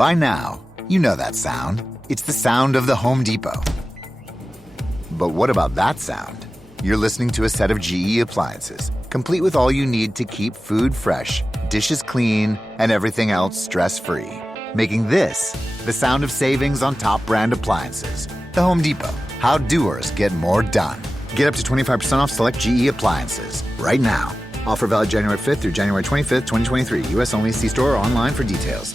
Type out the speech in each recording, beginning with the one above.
By now, you know that sound. It's the sound of the Home Depot. But what about that sound? You're listening to a set of GE appliances, complete with all you need to keep food fresh, dishes clean, and everything else stress-free. Making this the sound of savings on top brand appliances. The Home Depot. How doers get more done. Get up to 25% off select GE appliances right now. Offer valid January 5th through January 25th, 2023. U.S. only. See store or online for details.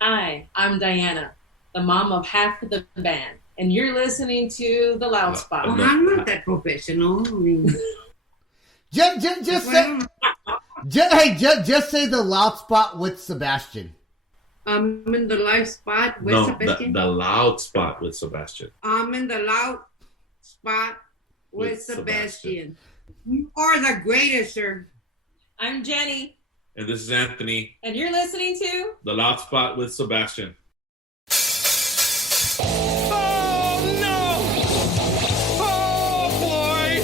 Hi, I'm Diana, the mom of half of the band, and you're listening to The Loud Spot. Well, I'm not that professional. I mean, just say The Loud Spot with Sebastian. I'm in the live spot with Sebastian. The loud spot with Sebastian. I'm in the loud spot with Sebastian. You are the greatest, sir. I'm Jenny. And this is Anthony. And you're listening to The Loud Spot with Sebastian. Oh, no! Oh, boy!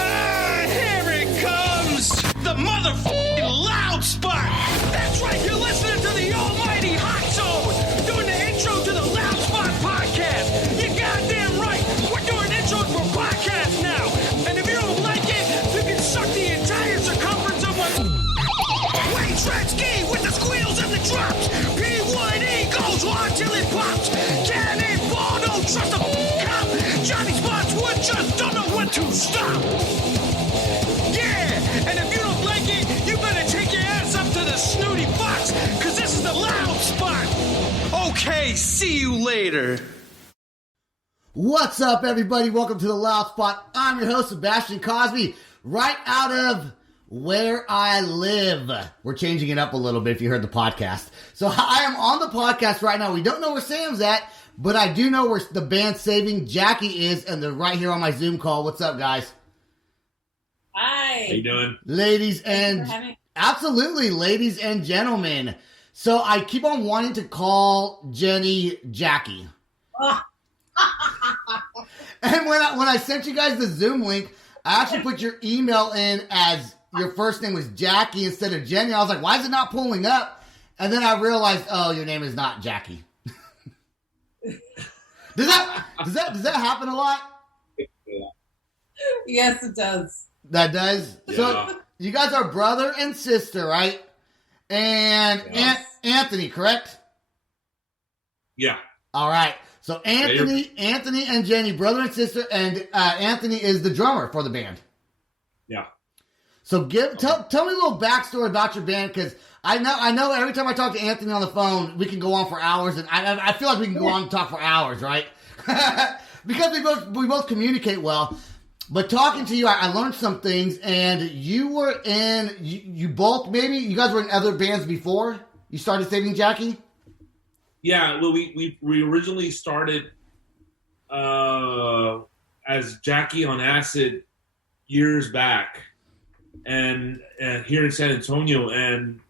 Ah, here it comes! The motherfucking Loud Spot! That's right, you're listening to the almighty Hot Zone! Doing the intro to the Loud Spot podcast! You're goddamn right! We're doing intros for podcasts now! And if you don't like it, you can suck the entire circumference of my Wayne Tretzky with the squeals and the drops! P1E goes on till it pops! Cannonball, don't trust a cop! Johnny Spotswood just don't know when to stop! Yeah! And if you don't like it, you better take your ass up to the snooty box, cause this is the Loud Spot! Okay, see you later! What's up, everybody? Welcome to The Loud Spot. I'm your host, Sebastian Cosby, right out of where I live. We're changing it up a little bit if you heard the podcast. So I am on the podcast right now. We don't know where Sam's at, but I do know where the band Saving Jackie is, and they're right here on my Zoom call. What's up, guys? Hi. How you doing? Ladies and absolutely, ladies and gentlemen. So I keep on wanting to call Jenny Jackie. And when I sent you guys the Zoom link, I actually put your email in as your first name was Jackie instead of Jenny. I was like, why is it not pulling up? And then I realized, oh, your name is not Jackie. Does that happen a lot? Yes, it does. That does? Yeah. So you guys are brother and sister, right? And Yes. Anthony, correct? Yeah. All right. So Anthony and Jenny, brother and sister, and Anthony is the drummer for the band. Yeah. So tell me a little backstory about your band, because I know every time I talk to Anthony on the phone, we can go on for hours, and I feel like we can go on and talk for hours, right? Because we both communicate well. But talking to you, I learned some things, and you were you both, maybe you guys were in other bands before you started Saving Jackie. Yeah, well, we originally started as Jackie on Acid years back, and here in San Antonio. And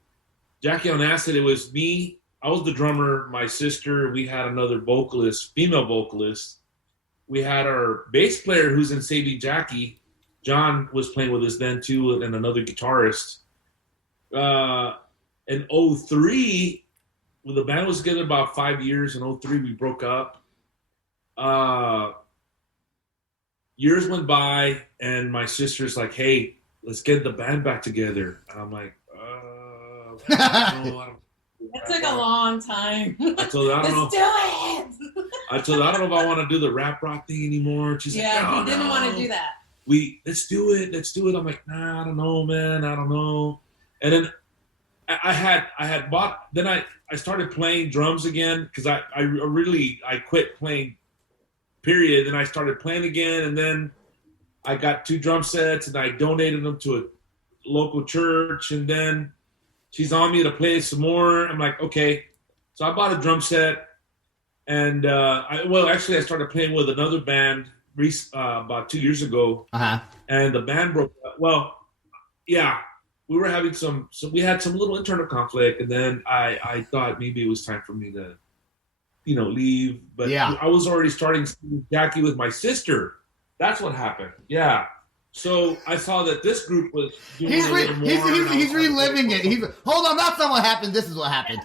Jackie on Acid, it was me. I was the drummer. My sister. We had another vocalist, female vocalist. We had our bass player who's in Saving Jackie. John was playing with us then too, and another guitarist. In 2003. Well, the band was together about 5 years. In 2003, we broke up. Years went by, and my sister's like, hey, let's get the band back together. And I'm like, It took a long time. I told her, I don't know. Let's do it! I told her, I don't know if I want to do the rap rock thing anymore. And she's like, Yeah, he didn't want to do that. Let's do it. I'm like, nah, I don't know, man. I don't know. And then I had bought, then I started playing drums again, because I quit playing, period. And I started playing again, and then I got 2 drum sets, and I donated them to a local church, and then she's on me to play some more. I'm like, okay. So I bought a drum set, and I started playing with another band about 2 years ago, and the band broke up. Well, yeah. We were having we had some little internal conflict, and then I thought maybe it was time for me to, leave. But yeah. I was already starting Jackie with my sister. That's what happened. Yeah. So I saw that this group was doing He's a little more. and I he's was reliving like, it. Hold on, that's not what happened. This is what happened.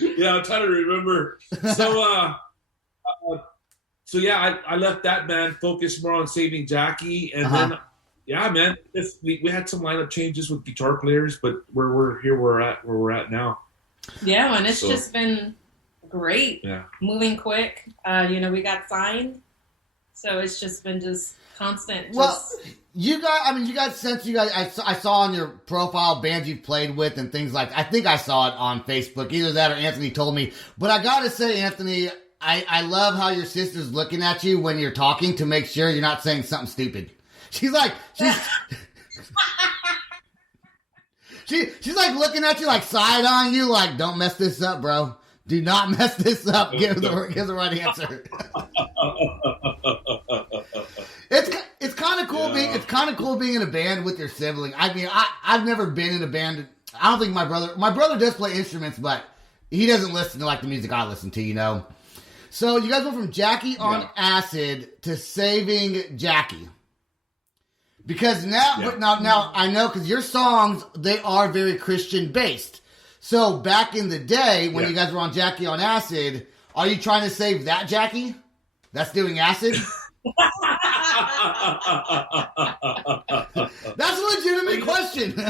Yeah, I'm trying to remember. So, so yeah, I left that band, focused more on saving Jackie, and then, yeah, man, we had some lineup changes with guitar players, but we're at where we're at now. Yeah, and it's just been great. Yeah, moving quick. We got signed, so it's just been constant. Well, you guys, since you guys, I saw on your profile bands you've played with and things like. I think I saw it on Facebook. Either that or Anthony told me. But I gotta say, Anthony, I love how your sister's looking at you when you're talking to make sure you're not saying something stupid. She's like, she's like looking at you, like side on you, like, don't mess this up, bro. Do not mess this up. Give the right answer. It's kind of cool being in a band with your sibling. I mean, I've never been in a band. I don't think my brother does play instruments, but he doesn't listen to like the music I listen to, So you guys went from Jackie on Acid to Saving Jackie. Because now I know, because your songs, they are very Christian based. So back in the day when you guys were on Jackie on Acid, are you trying to save that Jackie that's doing acid? That's a legitimate question.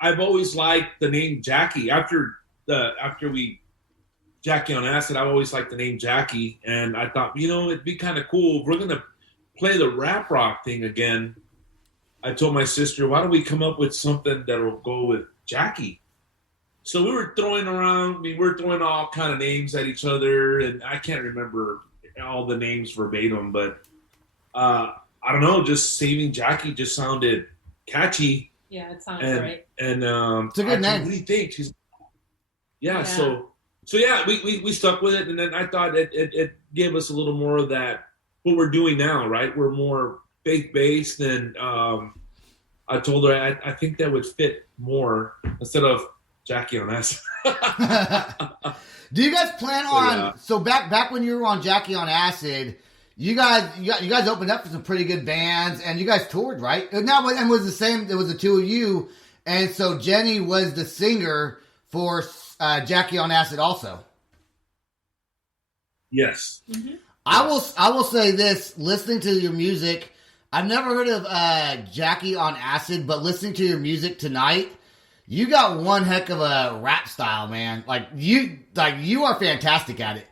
I've always liked the name Jackie. After we Jackie on Acid, I've always liked the name Jackie, and I thought, it'd be kind of cool if we're gonna play the rap rock thing again. I told my sister, why don't we come up with something that'll go with Jackie? So we were throwing all kind of names at each other, and I can't remember all the names verbatim, but I don't know, just Saving Jackie just sounded catchy. Yeah, it sounds right. And it's a good name. What do you think? Yeah. So yeah, we stuck with it, and then I thought it gave us a little more of that, what we're doing now, right? We're more faith-based, and I told her I think that would fit more instead of Jackie on Acid. Do you guys plan on? So back when you were on Jackie on Acid, you guys opened up for some pretty good bands, and you guys toured, right? And was the same. It was the two of you, and so Jenny was the singer for Jackie on Acid, also. Yes. Mm-hmm. I will say this: listening to your music, I've never heard of Jackie on Acid, but listening to your music tonight, you got one heck of a rap style, man. You are fantastic at it.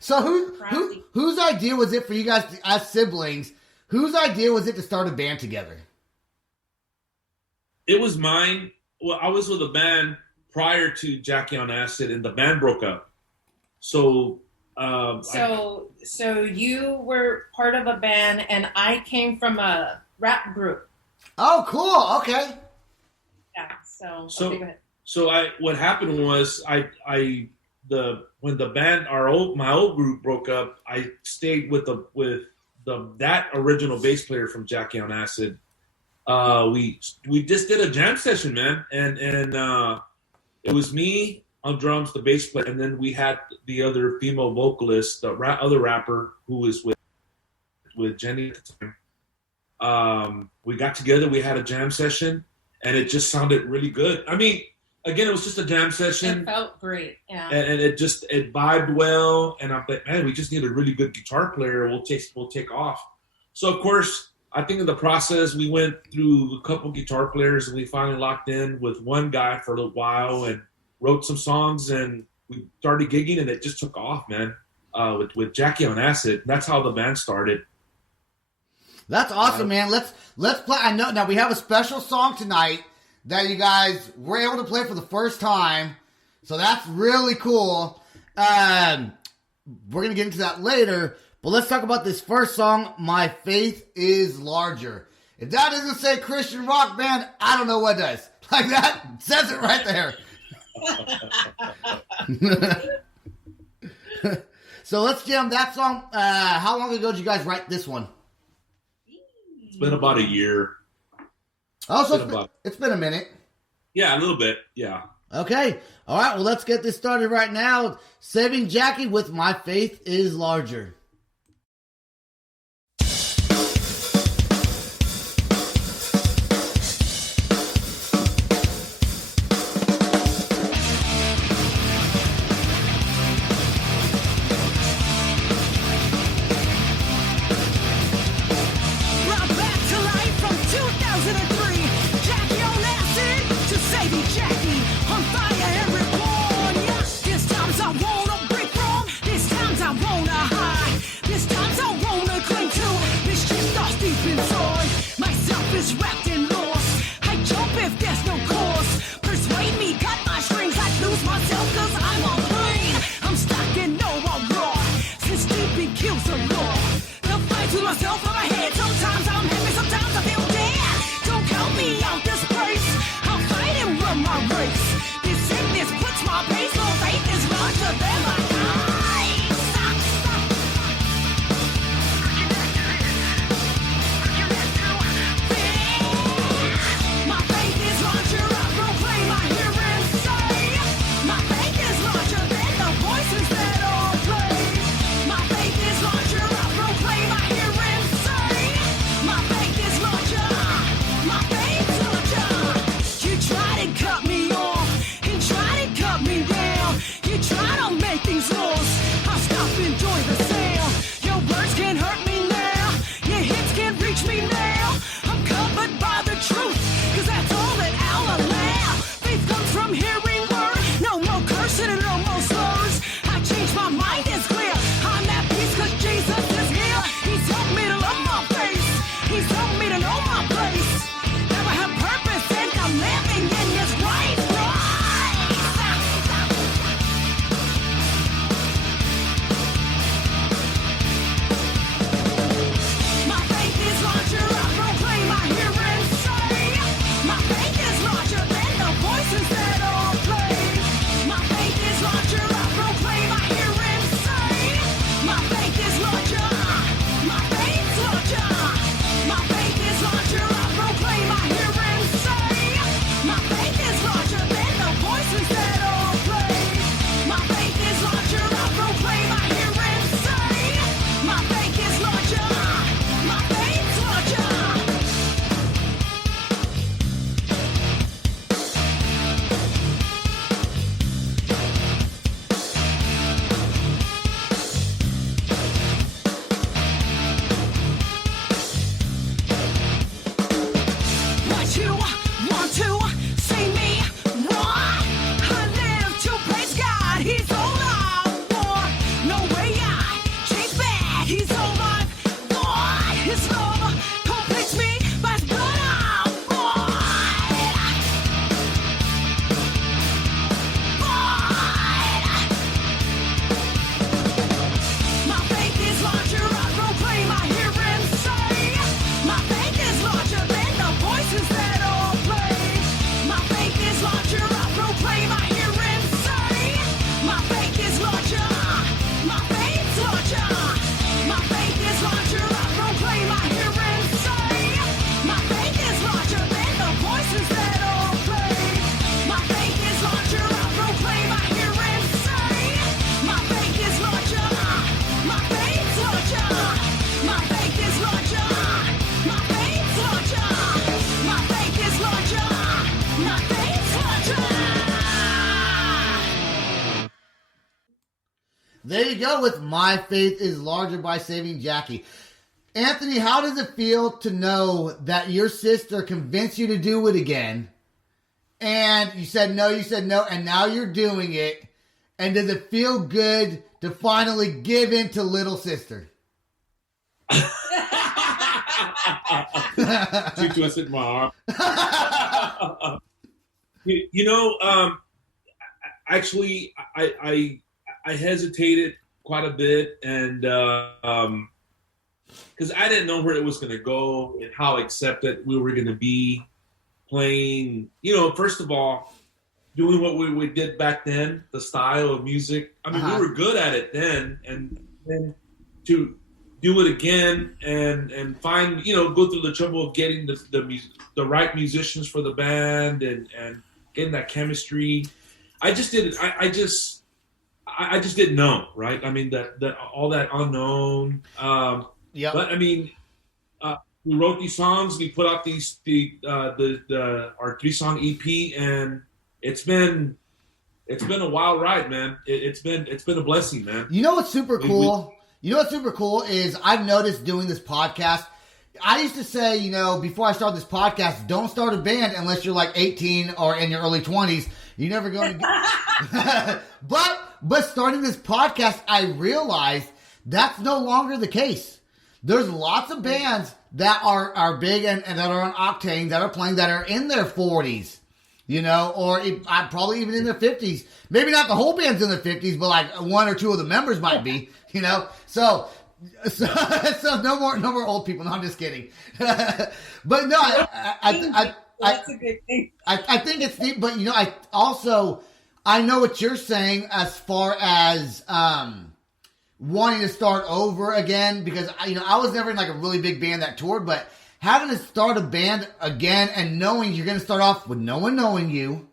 So whose idea was it for you guys as siblings? Whose idea was it to start a band together? It was mine. Well, I was with a band prior to Jackie on Acid, and the band broke up. So. So you were part of a band, and I came from a rap group. Oh, cool. Okay. Yeah. So okay, go ahead. So what happened was when the band my old group broke up, I stayed with that original bass player from Jackie on Acid. We just did a jam session, man, and it was me on drums, the bass player, and then we had the other female vocalist, the other rapper who was with Jenny at the time. We got together, we had a jam session, and it just sounded really good. I mean, again, it was just a jam session. It felt great, yeah. And it vibed well, and I'm like, man, we just need a really good guitar player. We'll take off. So of course, I think in the process, we went through a couple guitar players, and we finally locked in with one guy for a little while, and wrote some songs, and we started gigging, and it just took off, man. With Jackie on Acid, that's how the band started. That's awesome, man. Let's play. I know now we have a special song tonight that you guys were able to play for the first time, so that's really cool. We're gonna get into that later, but let's talk about this first song. My Faith Is Larger. If that doesn't say Christian rock band, I don't know what does. Like that says it right there. So let's jam that song. How long ago did you guys write this one? It's been about a year. Oh, so it's been a minute. Yeah, a little bit. Yeah. Okay. All right. Well, let's get this started right now. Saving Jackie with My Faith Is Larger. There you go with My Faith is Larger by Saving Jackie. Anthony, how does it feel to know that your sister convinced you to do it again? And you said no, and now you're doing it. And does it feel good to finally give in to little sister? She twisted my arm. Actually, I hesitated quite a bit, and because I didn't know where it was going to go and how accepted we were going to be playing. First of all, doing what we did back then, the style of music. I mean, we were good at it then, and then to do it again and find, go through the trouble of getting the right musicians for the band and getting that chemistry. I just didn't. I just didn't know, right? I mean, that all that unknown. Yeah. But I mean, we wrote these songs. We put out our 3-song EP, and it's been a wild ride, man. It's been a blessing, man. You know what's super cool? Is I've noticed doing this podcast. I used to say, before I started this podcast, don't start a band unless you're like 18 or in your early 20s. You're never going to But starting this podcast, I realized that's no longer the case. There's lots of bands that are big and that are on Octane that are playing that are in their 40s. Or probably even in their 50s. Maybe not the whole band's in their 50s, but like one or two of the members might be, So no more old people. No, I'm just kidding. But no, That's a good thing. I think it's neat, but I know what you're saying as far as wanting to start over again, because I was never in like a really big band that toured, but having to start a band again and knowing you're going to start off with no one knowing you,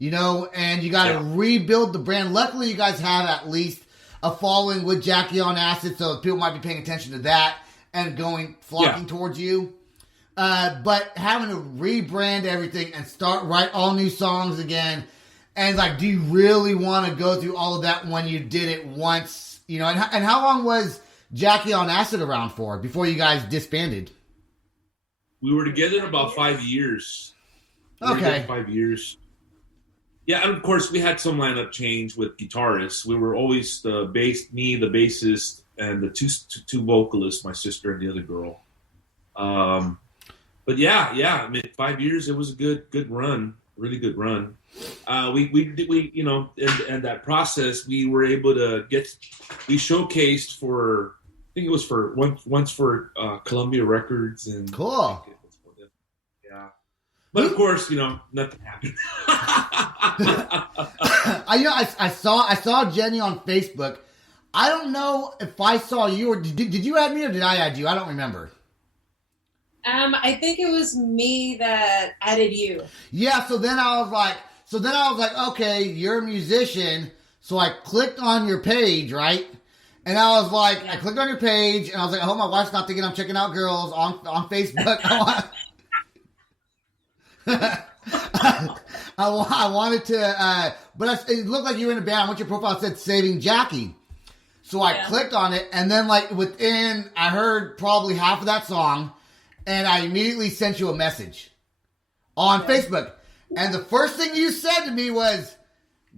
and you got to rebuild the brand. Luckily, you guys have at least a following with Jackie on Acid, so people might be paying attention to that and flocking towards you. But having to rebrand everything and write all new songs again, and like, do you really want to go through all of that when you did it once? And how long was Jackie on Acid around for before you guys disbanded? We were together about 5 years. Okay. 5 years. Yeah, and of course we had some lineup change with guitarists. We were always the bassist, and the two vocalists, my sister and the other girl. But yeah, I mean, 5 years, it was a good run, really good run. We in that process, we were able to we showcased for, I think it was once for Columbia Records and cool. Yeah, but of course, nothing happened. I saw Jenny on Facebook. I don't know if I saw you or did you add me or did I add you? I don't remember. I think it was me that added you. Yeah, so then I was like, okay, you're a musician. So I clicked on your page, right? And I was like, I clicked on your page and I was like, I hope my wife's not thinking I'm checking out girls on Facebook. I wanted to, but it looked like you were in a band. I went to your profile, it said Saving Jackie. So I clicked on it, and then like I heard probably half of that song, and I immediately sent you a message on Facebook. And the first thing you said to me was,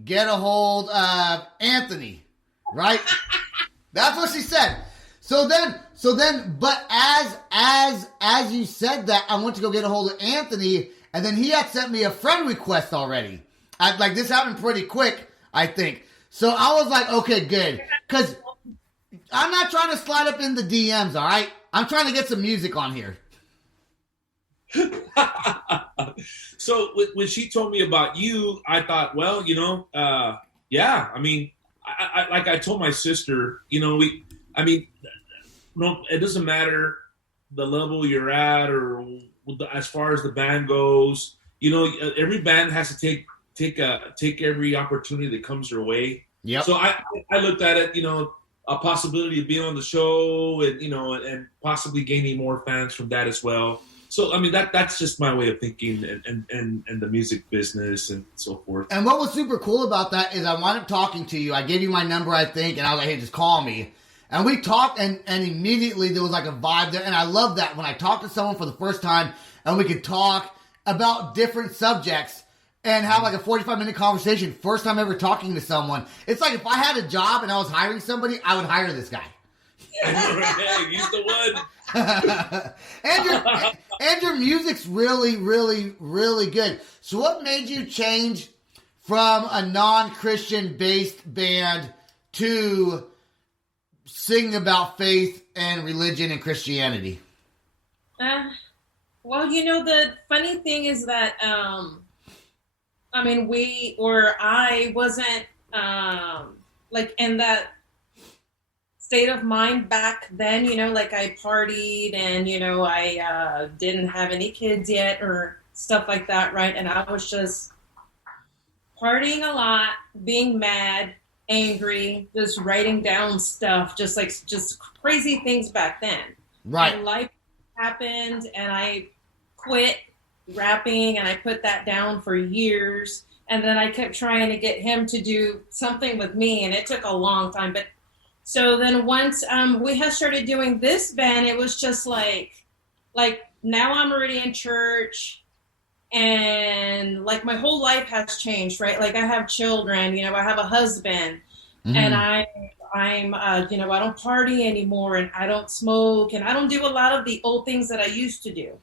get a hold of Anthony, right? That's what she said. So then, but as you said that, I went to go get a hold of Anthony, and then he had sent me a friend request already. This happened pretty quick, I think. So I was like, okay, good. Because I'm not trying to slide up in the DMs, all right? I'm trying to get some music on here. So when she told me about you, I thought, well, yeah. I mean, I told my sister, it doesn't matter the level you're at or as far as the band goes. Every band has to take every opportunity that comes their way. Yep. So I looked at it, a possibility of being on the show and, and possibly gaining more fans from that as well. So I mean that's just my way of thinking, and the music business and so forth. And what was super cool about that is I wound up talking to you. I gave you my number, I think, and I was like, hey, just call me. And we talked, and immediately there was like a vibe there. And I love that when I talk to someone for the first time and we could talk about different subjects and have like a 45-minute conversation. First time ever talking to someone. It's like if I had a job and I was hiring somebody, I would hire this guy. Hey, he's the one. and your music's really, really, really good. So what made you change from a non-Christian based band to singing about faith and religion and Christianity? Well, the funny thing is that, I wasn't, like in that state of mind back then, like I partied and, I didn't have any kids yet or stuff like that, right? And I was just partying a lot, being mad, angry, just writing down stuff, just crazy things back then. Right. And life happened and I quit rapping and I put that down for years. And then I kept trying to get him to do something with me and it took a long time. But so then once we had started doing this band, it was just like now I'm already in church and like my whole life has changed, right? Like I have children, I have a husband and I'm I don't party anymore and I don't smoke and I don't do a lot of the old things that I used to do.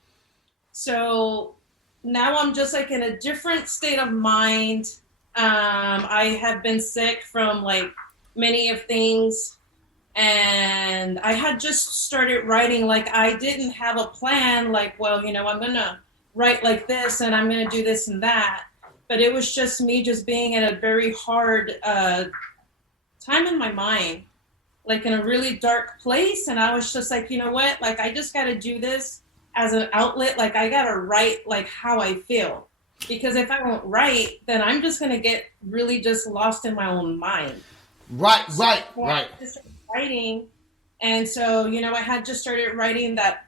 So now I'm just like in a different state of mind. I have been sick from like many of things and I had just started writing. Like I didn't have a plan like, well, I'm gonna write like this and I'm gonna do this and that, but it was just me just being in a very hard time in my mind, like in a really dark place. And I was just like, you know what, like I just got to do this as an outlet. Like I got to write like how I feel, because if I won't write, then I'm just going to get really just lost in my own mind. Right. I just started writing. And so, I had just started writing that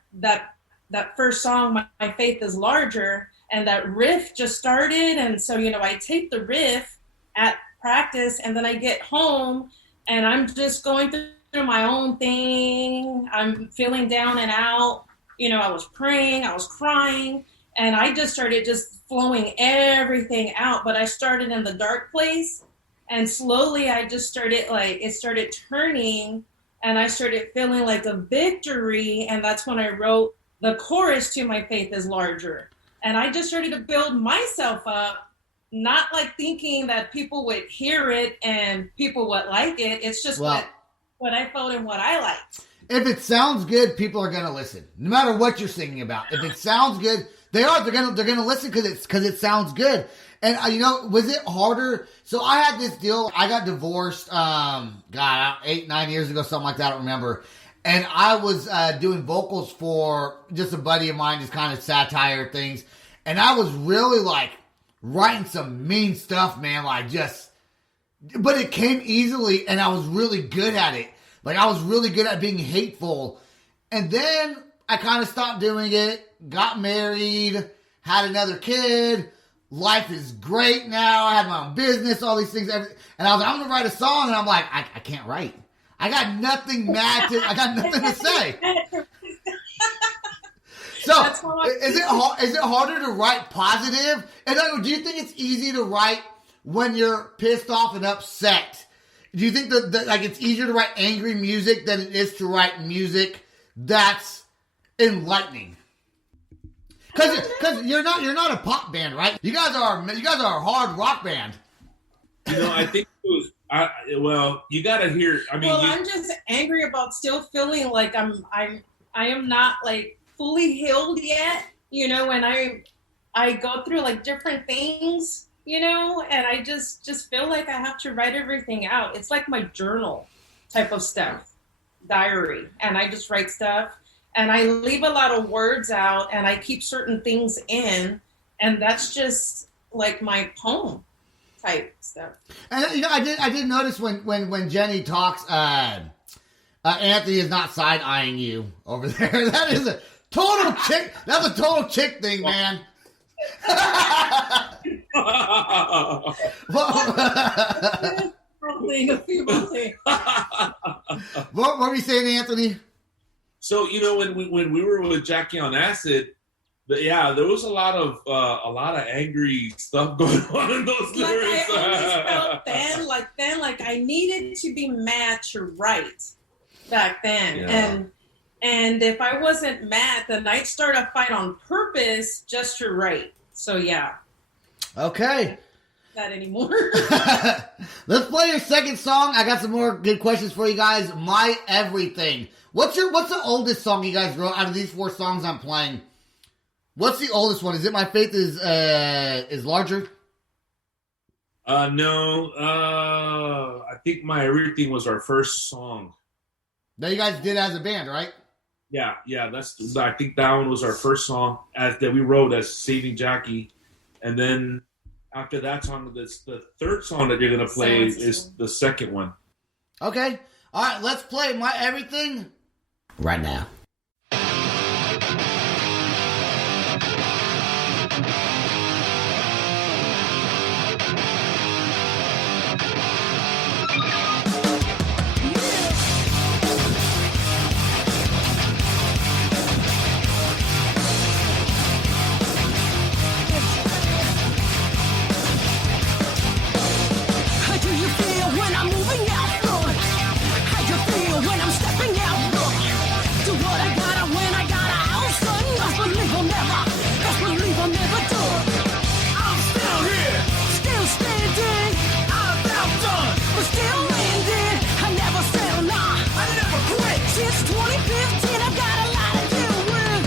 first song, My Faith is Larger, and that riff just started. And so, I take the riff at practice and then I get home and I'm just going through my own thing. I'm feeling down and out. I was praying, I was crying, and I just started just flowing everything out. But I started in the dark place and slowly I just started it started turning and I started feeling like a victory. And that's when I wrote the chorus to My Faith is Larger. And I just started to build myself up, not like thinking that people would hear it and people would like it. It's just what I felt and what I liked. If it sounds good, people are going to listen, no matter what you're singing about. If it sounds good, they're going to listen because it sounds good. And was it harder? So I had this deal. I got divorced, 8-9 years ago, something like that. I don't remember. And I was doing vocals for just a buddy of mine, just kind of satire things. And I was really like writing some mean stuff, man. But it came easily and I was really good at it. Like I was really good at being hateful. And then I kind of stopped doing it, got married, had another kid. Life is great now. I have my own business, all these things. And I was like, I'm going to write a song. And I'm like, I can't write. I got nothing I got nothing to say. So, is it harder to write positive? And do you think it's easy to write when you're pissed off and upset? Do you think that it's easier to write angry music than it is to write music that's enlightening? Because you're not a pop band, right? You guys are a hard rock band. I think it was. You got to hear. I mean, I'm just angry about still feeling like I am not like fully healed yet, and I go through like different things, and I just feel like I have to write everything out. It's like my journal type of stuff, diary, and I just write stuff and I leave a lot of words out and I keep certain things in, and that's just like my poem type stuff. And I did notice when Jenny talks, Anthony is not side eyeing you over there. That is a Total chick. That's a total chick thing, man. Probably a female thing. What were you saying, Anthony? So when we were with Jackie on acid, there was a lot of angry stuff going on in those Like lyrics. I always felt then, like I needed to be mad to write back then, Yeah. and if I wasn't mad, then I'd start a fight on purpose just to write. So yeah, Okay. not anymore. Let's play your second song. I got some more good questions for you guys. My Everything. What's the oldest song you guys wrote out of these 4 songs I'm playing? What's the oldest one? Is it My Faith is Larger? No, I think My Everything was our first song. That you guys did as a band, right? Yeah, I think that one was our first song that we wrote as Saving Jackie, and then after that song, the third song that you're gonna play is the second one. Okay. All right, let's play My Everything right now. How do you feel when I'm moving out front? How you feel when I'm stepping out front? Do what I gotta when I gotta out, son. Best believe I'll never do it. I'm still here, still standing. I'm outdone, but still landing. I never settle, nah, I never quit. Since 2015, I've got a lot to deal with.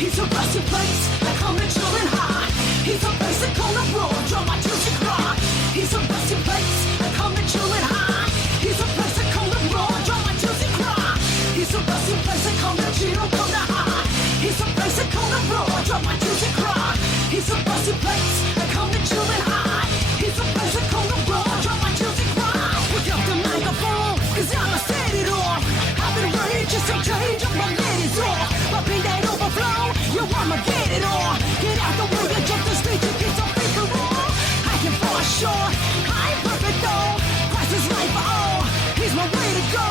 He's a rusty place, I come and chillin' high. He's a basic on the road, draw my tears and cry. He's a rusty place, I come and chillin' high. He's a basic on the road, draw my tears and cry. He's a rusty place, I come and chill, come to high. He's a basic on the road, draw my tears and cry. He's a rusty place, I come and chillin' high. He's a basic on the road, draw my tears and cry. Pick up the microphone, cause I'ma set it off. I've been ready just to change up my ladies off. But in that overflow, you wanna get it all. Get out the way, you jump the stage, you get some paper roll. I can for sure, I ain't perfect though. Christ is right for all, he's my way to go.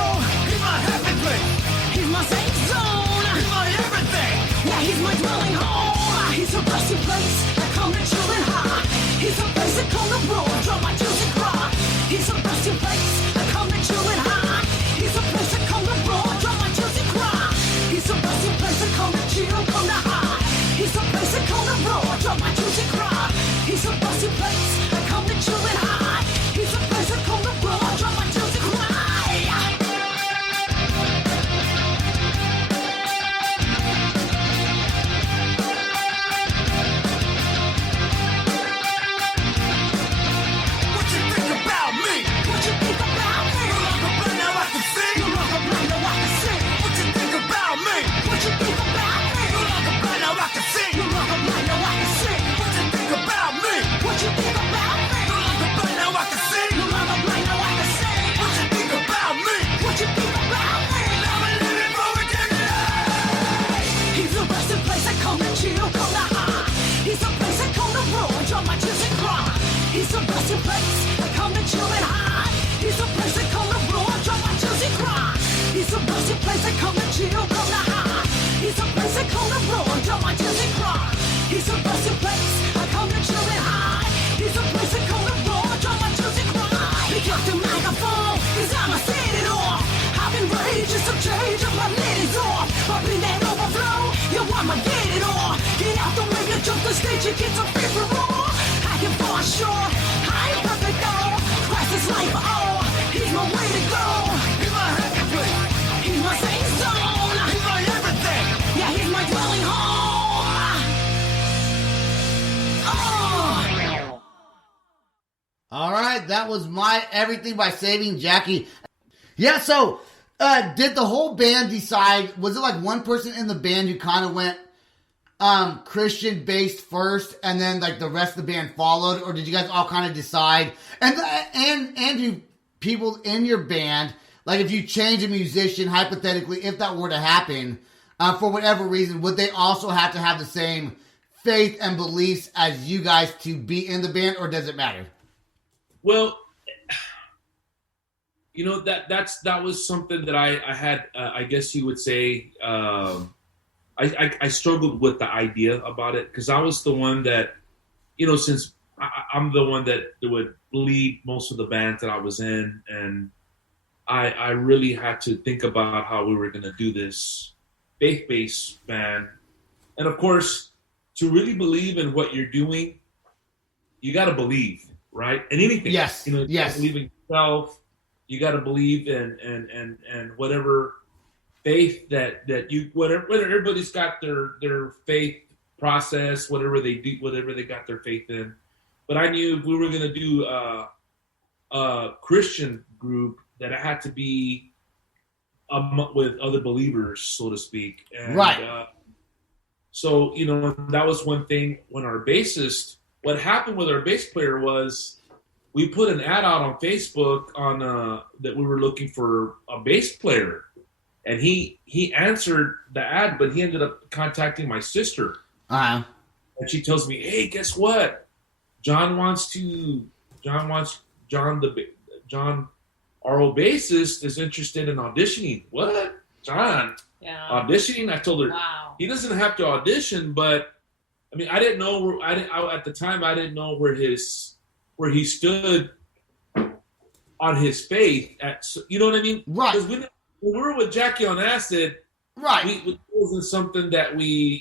He's my happy place, he's my safe zone. He's my everything, yeah, he's my dwelling home. He's a rusty place, I come and chillin' high. He's a basic on the road, draw my tears and cry. He's a rusty place, I come and chillin' high. He's a basic on the road, draw my tears and cry. He's a rusty place, I come and chill, come to high. He's a basic on the road, draw my tears and cry. He's a rusty place, I come and chillin' high. He's a basic on the road, draw my tears and cry. What you think about me? What you think about me? Now I can sing. Now I can sing. What you think about me? What you think about me? Now I can sing. Now I can sing. What you think about me? What you think about me? Now I can sing. Now I can sing. What you think about me? What you think about me? Now I'm living for eternity. He's a resting place, I come and chill, come to high. He's a place I come to roll, draw my tears and cry. He's a resting place, I come and chill and high. He's a place I come to roll, draw my tears and cry. He's a resting place, I come and chill, come to high. He's a place I come to roll, draw my tears and cry. He's a resting place, I come and chill and high. He's a place I come to roll, draw my tears and cry. Pick up the microphone, cause I'ma set it off. I've been ready just to change up my ladies off. Up in that overflow, you wanna get it all. Get out the way, you jump the stage, you get some paper roll. I can for sure, I ain't perfect though. Christ is life for all, he's my way to go. He's my happy place, he's my safe zone. He's my everything, yeah, he's my dwelling home. Oh. All right, that was My Everything by Saving Jackie. Yeah, so did the whole band decide, was it like one person in the band who kind of went Christian based first and then like the rest of the band followed, or did you guys all kind of decide? And you people in your band, like if you change a musician, hypothetically, if that were to happen, for whatever reason, would they also have to have the same faith and beliefs as you guys to be in the band, or does it matter? Well, you know, that was something that I had. I guess you would say. I struggled with the idea about it because I was the one that, you know, since I'm the one that would lead most of the bands that I was in, and I really had to think about how we were going to do this faith-based band. And of course, to really believe in what you're doing, you got to believe, right? In anything. Yes. You know, you yes. gotta believe in yourself. You got to believe in whatever faith that you, whatever everybody's got their faith process, whatever they do, whatever they got their faith in. But I knew if we were going to do a Christian group, that it had to be with other believers, so to speak. And, right. So, you know, that was one thing. When our bassist, what happened with our bass player was we put an ad out on Facebook on that we were looking for a bass player. And he answered the ad, but he ended up contacting my sister. Uh-huh. And she tells me, "Hey, guess what? John, our old bassist, is interested in auditioning." What? John? Yeah. Auditioning? I told her, Wow. he doesn't have to audition, but I mean, I didn't know at the time I didn't know where he stood on his faith. You know what I mean? Right. Because when we were with Jackie on Acid, right, it wasn't something that we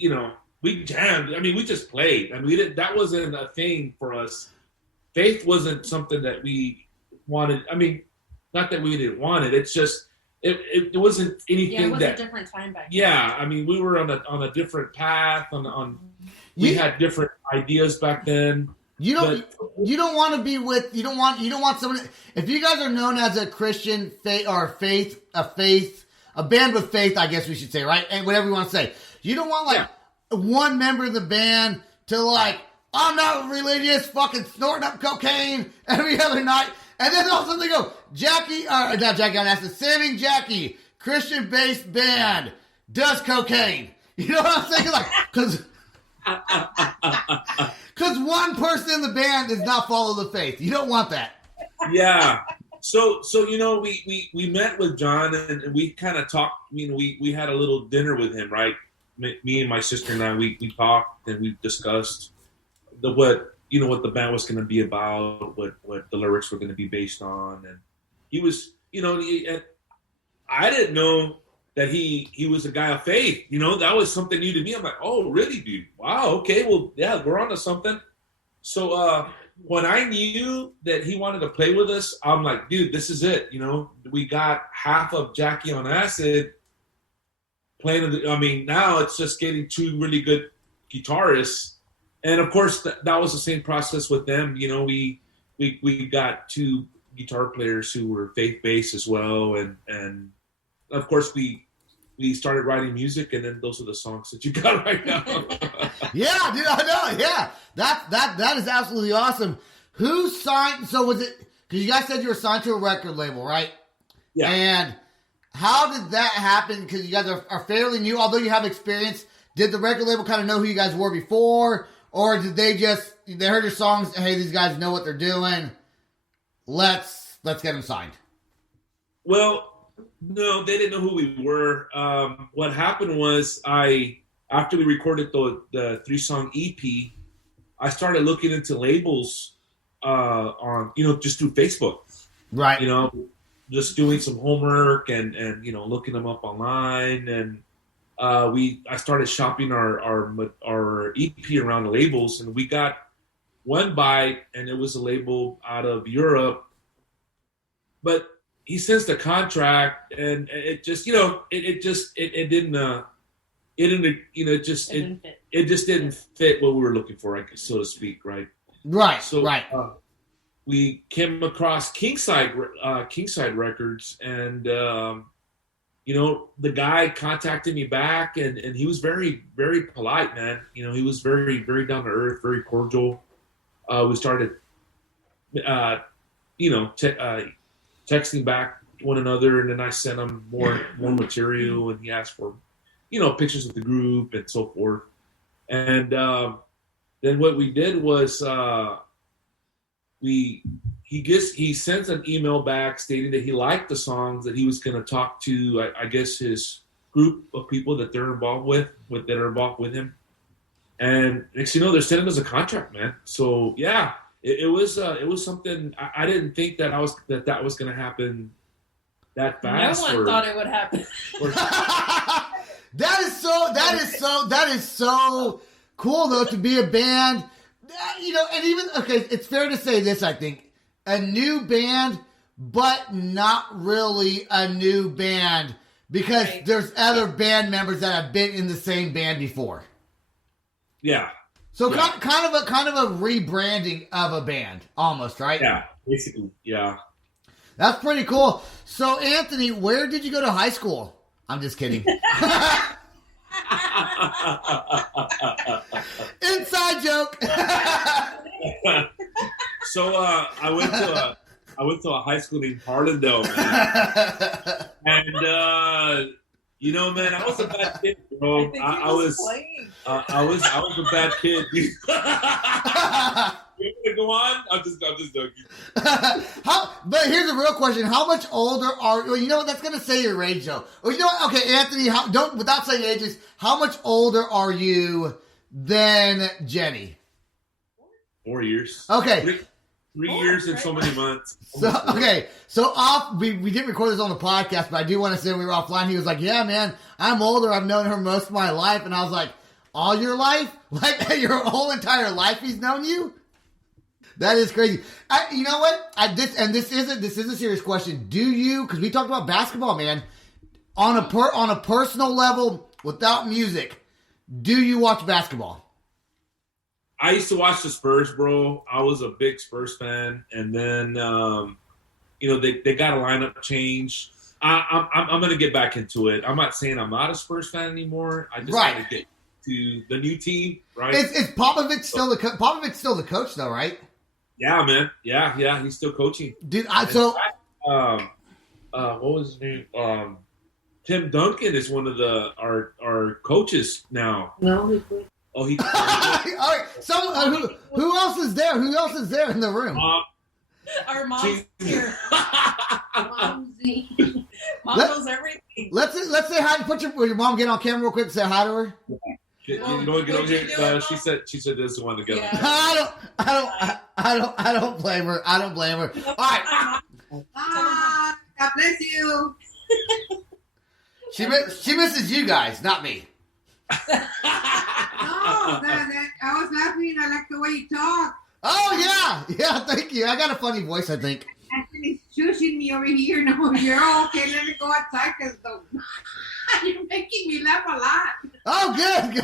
jammed. I mean, we just played. I mean, that wasn't a thing for us. Faith wasn't something that we wanted. I mean, not that we didn't want it. It's just it wasn't anything. Yeah, it was that, a different time back then. Yeah, I mean, we were on a different path. We had different ideas back then. You don't want to be with you don't want someone. If you guys are known as a Christian a band with faith, I guess we should say, right? And whatever you want to say, you don't want one member of the band to I'm not religious, fucking snorting up cocaine every other night, and then all of a sudden they go not Jackie on Acid, Saving Jackie, Christian based band does cocaine. You know what I'm saying? Because one person in the band does not follow the faith. You don't want that. Yeah. So you know, we met with John and we kind of talked. You know, we had a little dinner with him, right? Me and my sister and I, we talked and we discussed what the band was going to be about, what the lyrics were going to be based on, and he was, and I didn't know that he was a guy of faith. You know, that was something new to me. I'm like, oh, really, dude? Wow, okay, well, yeah, we're onto something. So when I knew that he wanted to play with us, I'm like, dude, this is it. You know, we got half of Jackie on Acid playing. I mean, now it's just getting two really good guitarists. And of course, that was the same process with them. You know, we got two guitar players who were faith-based as well, and of course we started writing music, and then those are the songs that you got right now. Yeah, dude, I know. Yeah, that is absolutely awesome. Who signed? So was it because you guys said you were signed to a record label, right? Yeah. And how did that happen? Because you guys are fairly new, although you have experience. Did the record label kind of know who you guys were before? Or did they heard your songs, hey, these guys know what they're doing, let's get them signed? Well, no, they didn't know who we were. What happened was after we recorded the 3-song EP, I started looking into labels on, just through Facebook. Right. You know, just doing some homework and looking them up online, and I started shopping our EP around the labels, and we got one bite, and it was a label out of Europe. But he sends the contract, and it just, it didn't fit what we were looking for, so to speak, right? Right. So right. We came across Kingside Records, and the guy contacted me back, and he was very, very polite, man. You know, he was very, very down to earth, very cordial. We started, texting back one another, and then I sent him more material, and he asked for, pictures of the group and so forth. And then what we did was he sends an email back stating that he liked the songs, that he was going to talk to, I guess, his group of people that they're involved that are involved with him. And next, they're sending us a contract, man. So yeah, it was something. I didn't think that that was going to happen that fast. No one thought it would happen. That is so cool though, to be a band, and even, okay, it's fair to say this, I think, a new band, but not really a new band, because Right. there's other band members that have been in the same band before. Yeah. So Yeah. kind of a rebranding of a band, almost, right? Yeah. Basically, yeah. That's pretty cool. So Anthony, where did you go to high school? I'm just kidding. Inside joke. So I went to a high school named Harlandale, man. And man, I was a bad kid, bro. I was a bad kid. You want to go on? I'm just joking. But here's a real question: how much older are you? You know what? That's gonna say your age, though. Or you know what? Okay, Anthony, without saying ages, how much older are you than Jenny? 4 years. Okay. 3 years and so many months. So we didn't record this on the podcast, but I do want to say when we were offline, he was like, "Yeah, man, I'm older. I've known her most of my life," and I was like, "All your life? Like your whole entire life? He's known you?" That is crazy. You know what? This is a serious question. Do you? Because we talked about basketball, man. On a personal level, without music, do you watch basketball? I used to watch the Spurs, bro. I was a big Spurs fan, and then they got a lineup change. I'm gonna get back into it. I'm not saying I'm not a Spurs fan anymore. I just Right. want to get to the new team, right? Is Popovich still Popovich still the coach though, right? Yeah, man. Yeah. He's still coaching. Dude, what was his name? Tim Duncan is one of our coaches now. No, he quit. Oh, he. all right. Who else is there? Who else is there in the room? Our mom's here. Momsy. Mom knows everything. Let's say hi. Will your mom get on camera real quick and say hi to her? You know, get over here. She said doesn't want to get. Yeah. I don't blame her. I don't blame her. All right. God bless you. She misses you guys, not me. No, I was laughing. I like the way you talk. Oh yeah. Thank you. I got a funny voice, I think. Anthony's shushing me over here. No, you're okay. Let me go outside because you're making me laugh a lot. Oh, good.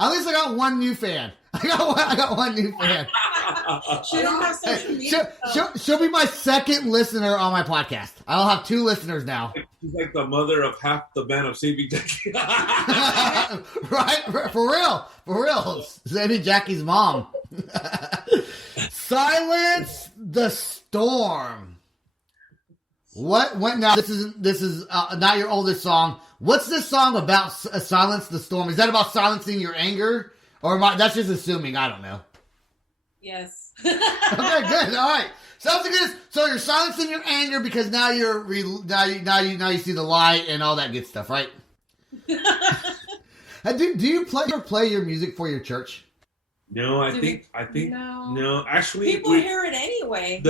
At least I got one new fan. I got one new fan. She don't have social media. She'll be my second listener on my podcast. I'll have 2 listeners now. She's like the mother of half the band of Saving Jackie. Right? For real. Sammy Jackie's mom. Silence the Storm. What now? This is not your oldest song. What's this song about? Silence the Storm. Is that about silencing your anger, or that's just assuming? I don't know. Yes. Okay, good. All right. Sounds good. So you're silencing your anger because now now you see the light and all that good stuff, right? Do you play your music for your church? No, I think no. Actually, People hear it anyway.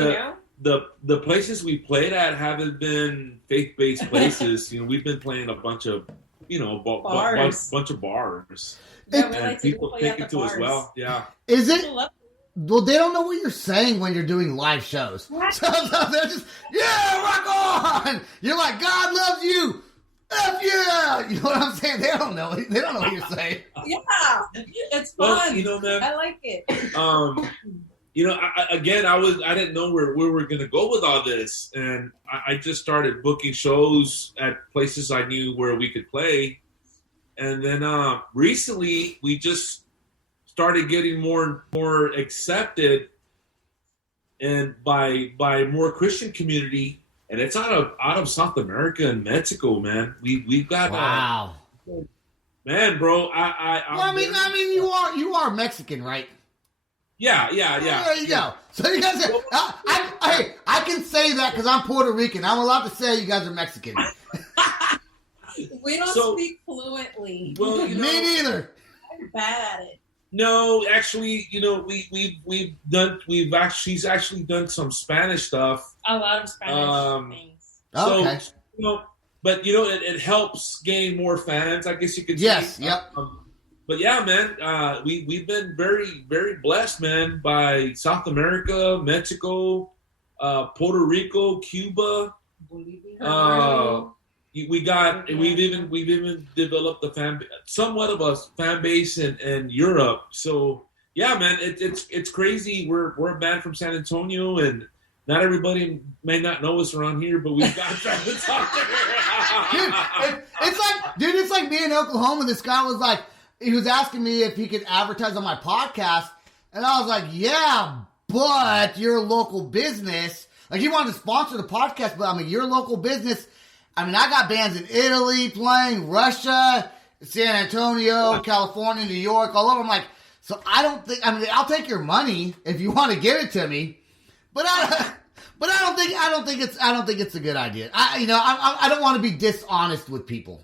The places we played at haven't been faith-based places. We've been playing a bunch of Bars. bunch of bars, Yeah, we and like to people play take at the it to as bars. well. Yeah. Is it? People love Well, they don't know what you're saying when you're doing live shows. So they're just, yeah, rock on. You're like, God loves you. F yeah. You know what I'm saying? They don't know. They don't know what you're saying. Yeah, it's Well, fun. man. I like it. I didn't know where we were going to go with all this. And I just started booking shows at places I knew where we could play. And then recently we just started getting more accepted and by more Christian community. And it's out of South America and Mexico, man. We've got Wow. Man, bro, Well, I mean, you are Mexican, right? yeah. There you go. So you guys, I can say that because I'm Puerto Rican. I'm allowed to say you guys are Mexican. We don't So- speak fluently. Well, you know, Me neither. I'm bad at it. no, actually, you know, she's actually done some Spanish stuff. A lot of Spanish things. Oh, okay. So, you know, but you know, it helps gain more fans, I guess you could say. Yes. Yep. But yeah, man, we've been very, very blessed, man, by South America, Mexico, Puerto Rico, Cuba. We've even developed somewhat of a fan base in Europe. So yeah, man, it's crazy. We're a band from San Antonio, and not everybody may not know us around here, but we've got fans out there. It's like me in Oklahoma. This guy was like, he was asking me if he could advertise on my podcast, and I was like, yeah, but you're a local business. Like, he wanted to sponsor the podcast, but I mean, you're a local business. I mean, I got bands in Italy playing, Russia, San Antonio, California, New York, all over. I'm like, so I don't think, I mean, I'll take your money if you want to give it to me, but I don't think it's a good idea. I don't want to be dishonest with people.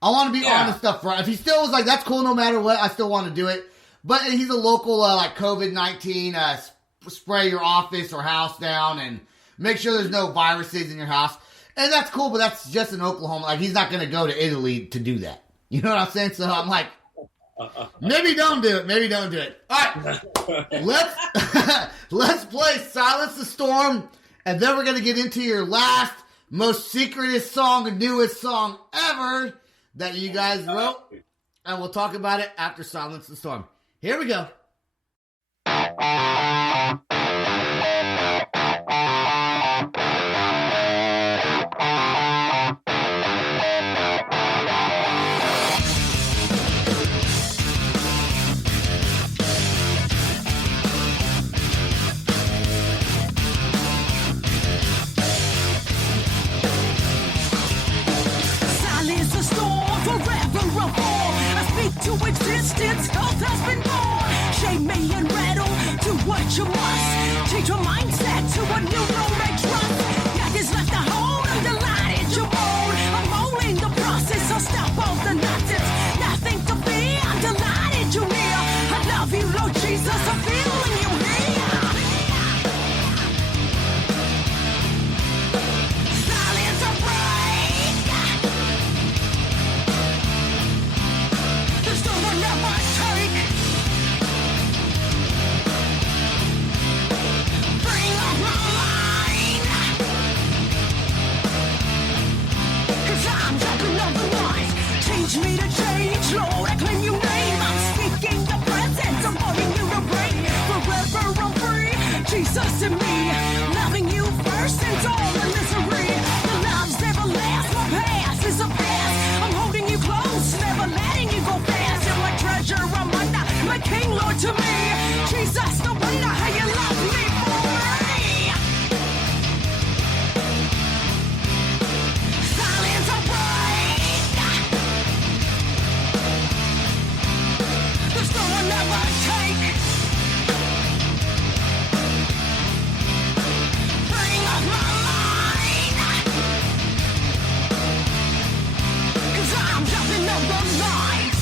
I want to be honest up front. If he still was like, that's cool no matter what, I still want to do it. But he's a local, like COVID-19, spray your office or house down and make sure there's no viruses in your house. And that's cool, but that's just in Oklahoma. Like, he's not going to go to Italy to do that. You know what I'm saying? So I'm like, maybe don't do it. Maybe don't do it. All right. Let's play Silence the Storm, and then we're going to get into your last, most secretest song, newest song ever that you guys wrote. And we'll talk about it after Silence the Storm. Here we go. Silence the storm, forever a fall. I speak to existence, health has been born. Shame me and rattle, do what you must. Change your mindset to a new road I trust. Nothing's left to hold, I'm delighted you're born. I'm owning the process, so stop all the nonsense. Nothing to fear, I'm delighted you're here. I love you, Lord Jesus, I'm feeling you here. Silence a break. The storm will never take. Bring up my line. 'Cause I'm jumping on the lines. Change me to change, Lord, I claim your name. I'm seeking the presence, I'm wanting you to break. Forever I'm free, Jesus in me. Loving you first and all the misery. The love's never last, my past is a past. I'm holding you close, never letting you go fast. You're my treasure, I'm under, my king, Lord, to me. Jesus, no wonder how you love me for me. Silence a break. The storm will never take. Bring up my line. 'Cause I'm jumping up the lines.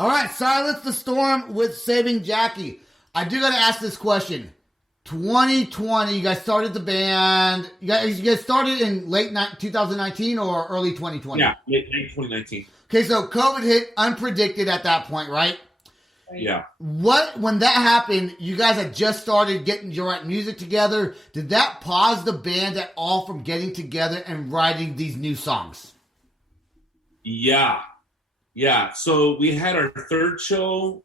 All right, Silence the Storm with Saving Jackie. I do got to ask this question. 2020, you guys started the band. You guys started in late 2019 or early 2020? Yeah, late 2019. Okay, so COVID hit unpredicted at that point, right? Yeah. When that happened, you guys had just started getting your music together. Did that pause the band at all from getting together and writing these new songs? Yeah. So we had our third show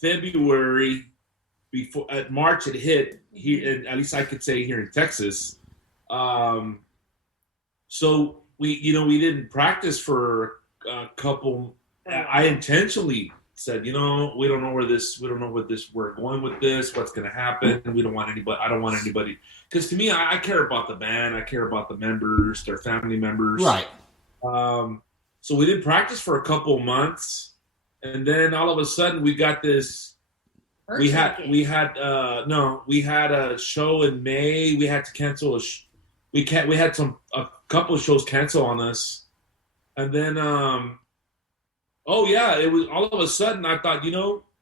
February. Before at March it hit here, at least I could say here in Texas. So we didn't practice for a couple. I intentionally said, we don't know we're going with this. What's going to happen? We don't want anybody. I don't want anybody, because to me, I care about the band. I care about the members, their family members. Right. So we didn't practice for a couple months, and then all of a sudden we got this. We had a show in May. We had to cancel we had a couple of shows cancel on us, and then it was all of a sudden I thought,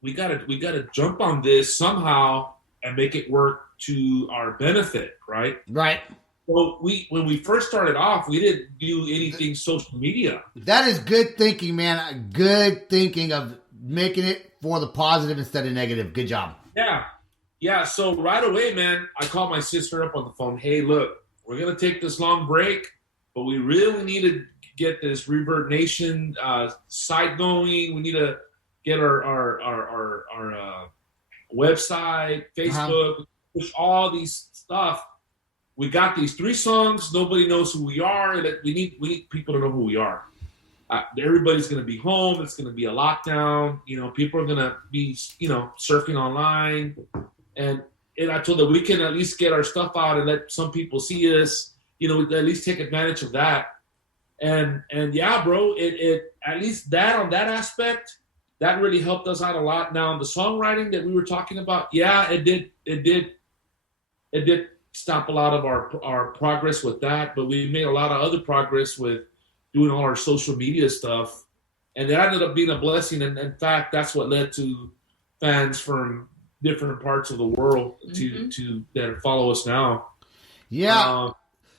we gotta jump on this somehow and make it work to our benefit, right? Right. Well, when we first started off, we didn't do anything social media. That is good thinking, man. Good thinking of making it for the positive instead of negative. Good job. Yeah. So right away, man, I called my sister up on the phone. Hey, look, we're going to take this long break, but we really need to get this Rebirth Nation site going. We need to get our website, Facebook, push all these stuff. We got these 3 songs. Nobody knows who we are. We need people to know who we are. Everybody's going to be home. It's going to be a lockdown. People are going to be, surfing online. And I told them we can at least get our stuff out and let some people see us, at least take advantage of that. And yeah, bro, it at least that on that aspect, that really helped us out a lot. Now, the songwriting that we were talking about, yeah, it did stop a lot of our progress with that, but we made a lot of other progress with doing all our social media stuff, and that ended up being a blessing. And in fact, that's what led to fans from different parts of the world to that follow us now. Yeah.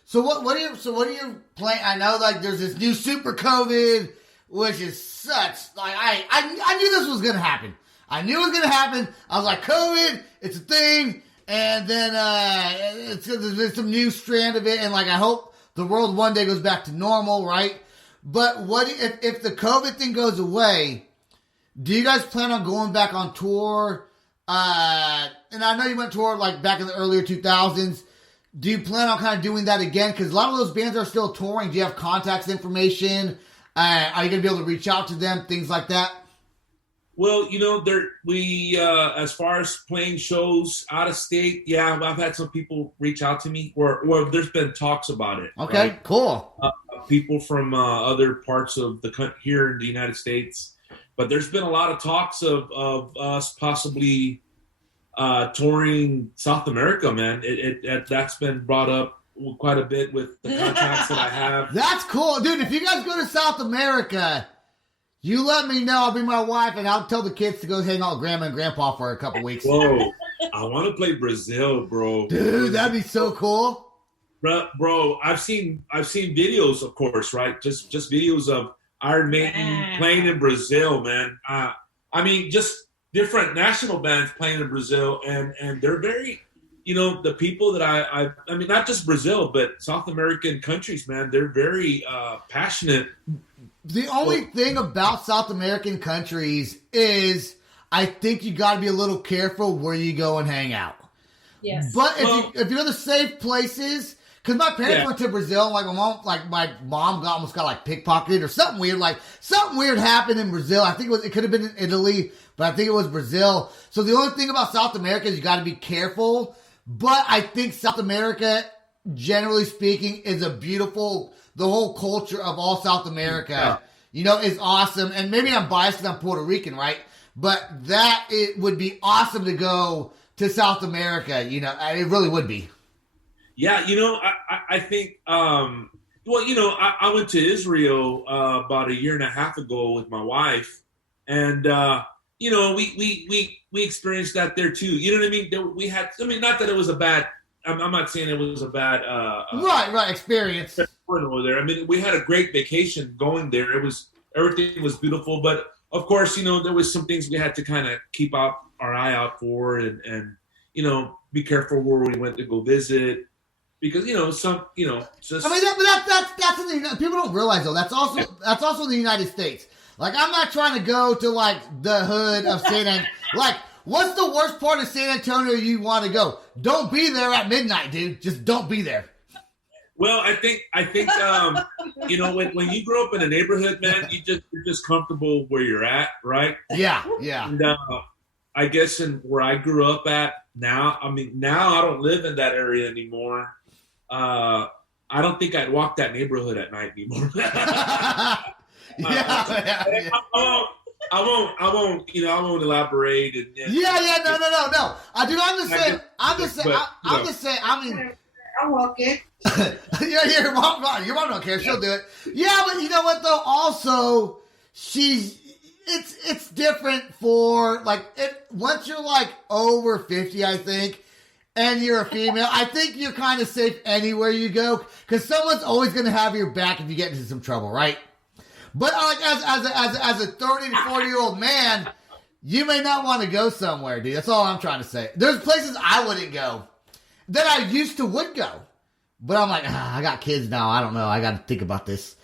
So what are you playing? I know there's this new Super COVID, which is such I knew this was gonna happen. I knew it was gonna happen. I was like, COVID, it's a thing, and then there's some new strand of it, and I hope the world one day goes back to normal, right? But what if the COVID thing goes away? Do you guys plan on going back on tour? And I know you went tour back in the earlier 2000s. Do you plan on kind of doing that again? Because a lot of those bands are still touring. Do you have contacts information? Are you going to be able to reach out to them? Things like that? Well, as far as playing shows out of state, yeah, I've had some people reach out to me, or there's been talks about it. Okay, right? Cool. People from other parts of the country here in the United States, but there's been a lot of talks of us possibly touring South America, man. That's been brought up quite a bit with the contacts that I have. That's cool, dude. If you guys go to South America, you let me know. I'll bring my wife, and I'll tell the kids to go hang out with Grandma and Grandpa for a couple weeks. Whoa, I want to play Brazil, bro. Dude, that'd be so cool. Bro, I've seen videos, of course, right? Just videos of Iron Maiden playing in Brazil, man. I mean, just different national bands playing in Brazil, and they're very, the people that I mean, not just Brazil, but South American countries, man, they're very passionate. The only thing about South American countries is I think you got to be a little careful where you go and hang out. Yes. But if you're in the safe places, because my parents went to Brazil, my mom almost got pickpocketed or something weird. Something weird happened in Brazil. I think it could have been in Italy, but I think it was Brazil. So the only thing about South America is you got to be careful. But I think South America, generally speaking, is the whole culture of all South America, is awesome. And maybe I'm biased because I'm Puerto Rican, right? But it would be awesome to go to South America. It really would be. Yeah, I think, I went to Israel about a year and a half ago with my wife, and we experienced that there too. You know what I mean? We had. I mean, not that it was a bad. I'm not saying it was a bad. Right, experience. Over there. I mean, we had a great vacation going there. Everything was beautiful, but of course, there was some things we had to kind of keep our eye out for, and be careful where we went to go visit, because just. I mean, that's the thing people don't realize though. That's also the United States. Like, I'm not trying to go to like the hood of San Antonio. Like, what's the worst part of San Antonio you want to go? Don't be there at midnight, dude. Just don't be there. Well, I think when you grow up in a neighborhood, man, you're just comfortable where you're at, right? Yeah. And I guess where I grew up at now, now I don't live in that area anymore. I don't think I'd walk that neighborhood at night anymore. Yeah. I won't elaborate. No. I'm just saying. I mean, I'll walk it. yeah, your mom don't care. She'll do it. Yeah, but you know what though? Also, it's different for like once you're like over 50, I think, and you're a female. I think you're kind of safe anywhere you go because someone's always going to have your back if you get into some trouble, right? But like as a 30 to 40-year-old man, you may not want to go somewhere, dude. That's all I'm trying to say. There's places I wouldn't go that I used to would go. But I'm like, I got kids now. I don't know. I got to think about this.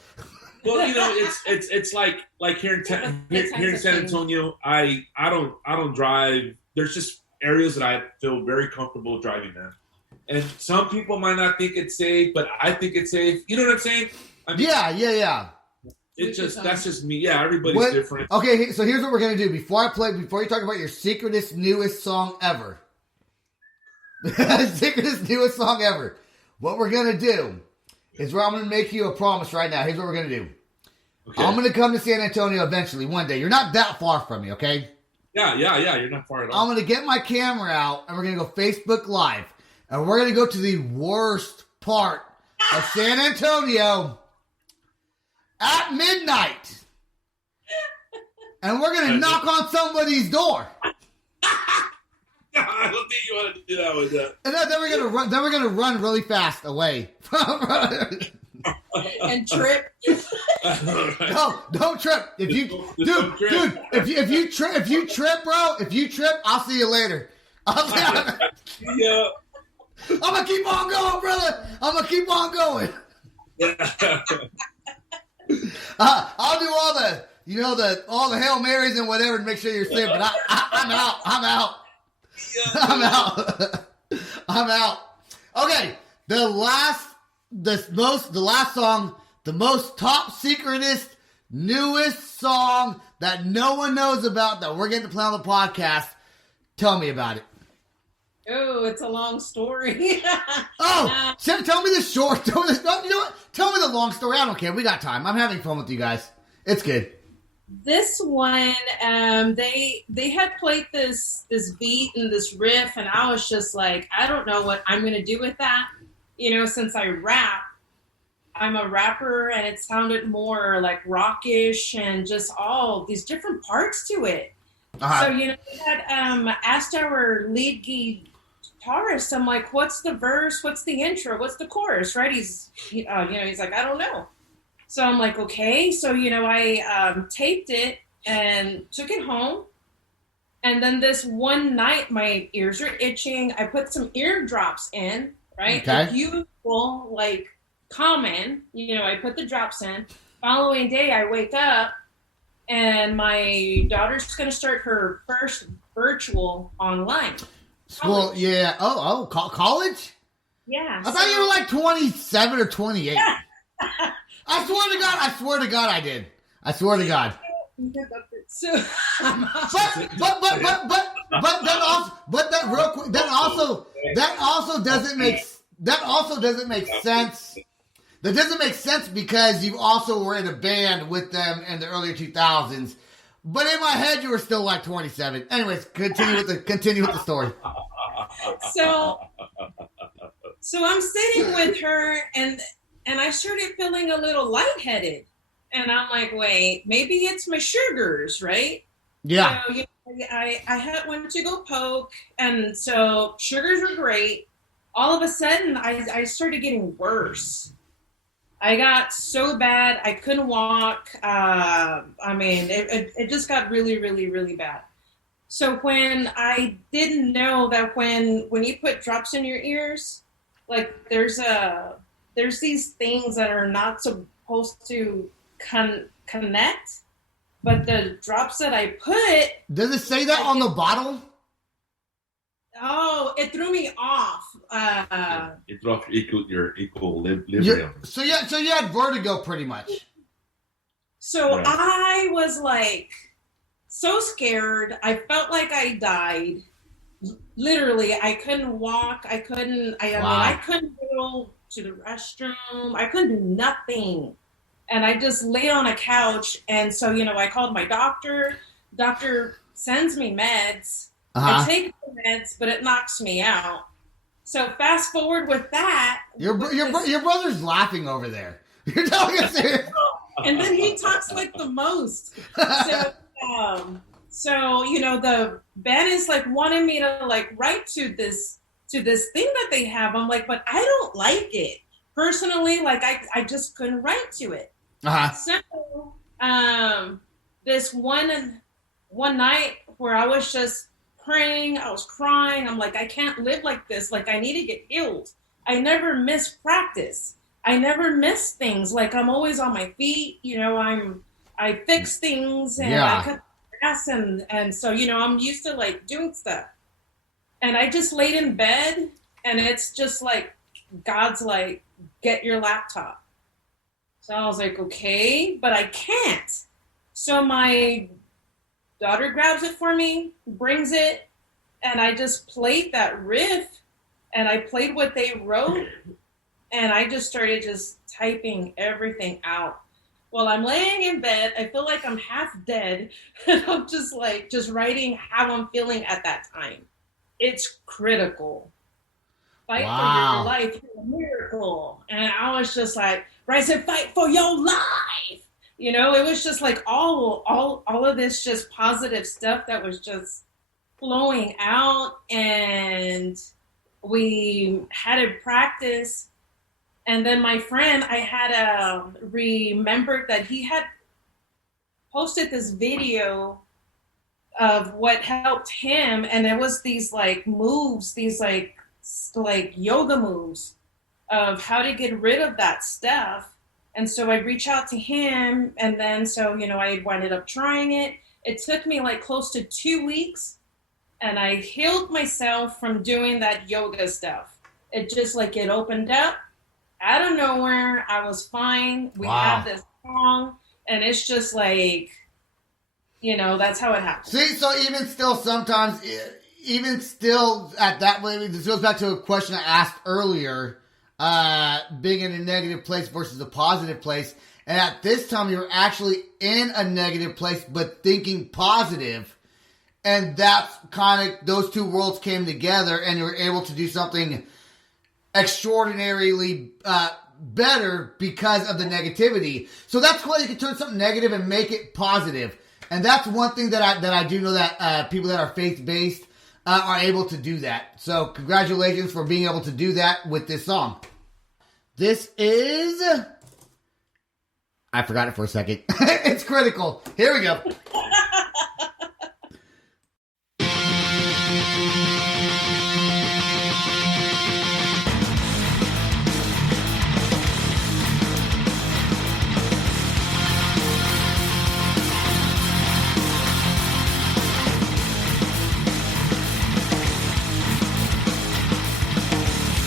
Well, it's like here in San Antonio, I don't drive. There's just areas that I feel very comfortable driving in. And some people might not think it's safe, but I think it's safe. You know what I'm saying? Yeah. That's just me. Yeah, everybody's different. Okay, so here's what we're gonna do before you talk about your secretest newest song ever. Secretest newest song ever. What we're gonna do is I'm gonna make you a promise right now. Here's what we're gonna do. Okay. I'm gonna come to San Antonio eventually one day. You're not that far from me, okay? Yeah. You're not far at all. I'm gonna get my camera out and we're gonna go Facebook Live, and we're gonna go to the worst part of San Antonio at midnight, and we're gonna knock on somebody's door. I don't think you want to do that with that. And then we're gonna run. Then we're gonna run really fast away. And trip. No, don't trip. If you trip, bro. If you trip, I'll see you later. Yeah. I'm gonna keep on going, brother. I'm gonna keep on going. I'll do all the Hail Marys and whatever to make sure you're safe. But I'm out. I'm out. Okay, the last song, the most top secretest, newest song that no one knows about that we're getting to play on the podcast. Tell me about it. Oh, it's a long story. Tell me the short. You know what? Tell me the long story. I don't care. We got time. I'm having fun with you guys. It's good. This one, they had played this beat and this riff, and I was just like, I don't know what I'm going to do with that. Since I rap, I'm a rapper, and it sounded more like rockish and just all these different parts to it. Uh-huh. So, we had asked our lead guitarist, I'm like, what's the verse? What's the intro? What's the chorus? Right? He's like, I don't know. So I'm like, okay. So, I taped it and took it home. And then this one night, my ears are itching. I put some eardrops in, right? Okay. Like usual, like common, I put the drops in. Following day, I wake up and my daughter's going to start her first virtual online. School, yeah. Oh, college? Yeah. I thought you were like 27 or 28. I swear to God I did. I swear to God. So, that also doesn't make sense. That doesn't make sense because you also were in a band with them in the earlier 2000s. But in my head, you were still like 27. Anyways, continue with the story. So I'm sitting with her, and I started feeling a little lightheaded. And I'm like, wait, maybe it's my sugars, right? Yeah. So, I had went to go poke, and so sugars were great. All of a sudden, I started getting worse. I got so bad I couldn't walk. It just got really, really, really bad. So when I didn't know that when you put drops in your ears, like there's these things that are not supposed to connect, but the drops that I put. Does it say that on the bottle? Oh, it threw me off. It threw off your equilibrium. So you had vertigo pretty much. So Yeah. I was like so scared. I felt like I died. Literally, I couldn't walk. I couldn't go to the restroom. I couldn't do nothing. And I just laid on a couch. And so, I called my doctor. Doctor sends me meds. I take the meds, but it knocks me out. So fast forward with that. Your brother's laughing over there. You're talking serious. And then he talks like the most. So the band is like wanting me to like write to this thing that they have. I'm like, but I don't like it personally. Like I just couldn't write to it. So this one night where I was just praying, I was crying. I'm like, I can't live like this. Like I need to get healed. I never miss practice. I never miss things. Like I'm always on my feet. I fix things and I cut grass and so I'm used to like doing stuff. And I just laid in bed and it's just like God's like, get your laptop. So I was like, okay, but I can't. So my daughter grabs it for me, brings it, and I just played that riff and I played what they wrote and I just started just typing everything out. While I'm laying in bed, I feel like I'm half dead and I'm just writing how I'm feeling at that time. It's critical. Fight for your life, you're a miracle. And I was just like, rise and fight for your life. It was just like all of this just positive stuff that was just flowing out. And we had a practice. And then my friend, I had remembered that he had posted this video of what helped him. And it was these like moves, these like yoga moves of how to get rid of that stuff. And so I reached out to him and then I ended up trying it. It took me like close to 2 weeks and I healed myself from doing that yoga stuff. It just like it opened up out of nowhere. I was fine. We had this song and it's just like, that's how it happens. See, so even still sometimes, even still at that way, this goes back to a question I asked earlier, being in a negative place versus a positive place. And at this time, you were actually in a negative place, but thinking positive. And that's kind of, those two worlds came together and you were able to do something extraordinarily better because of the negativity. So that's why you can turn something negative and make it positive. And that's one thing that I do know that people that are faith-based are able to do that. So congratulations for being able to do that with this song. This is... I forgot it for a second. It's Critical. Here we go.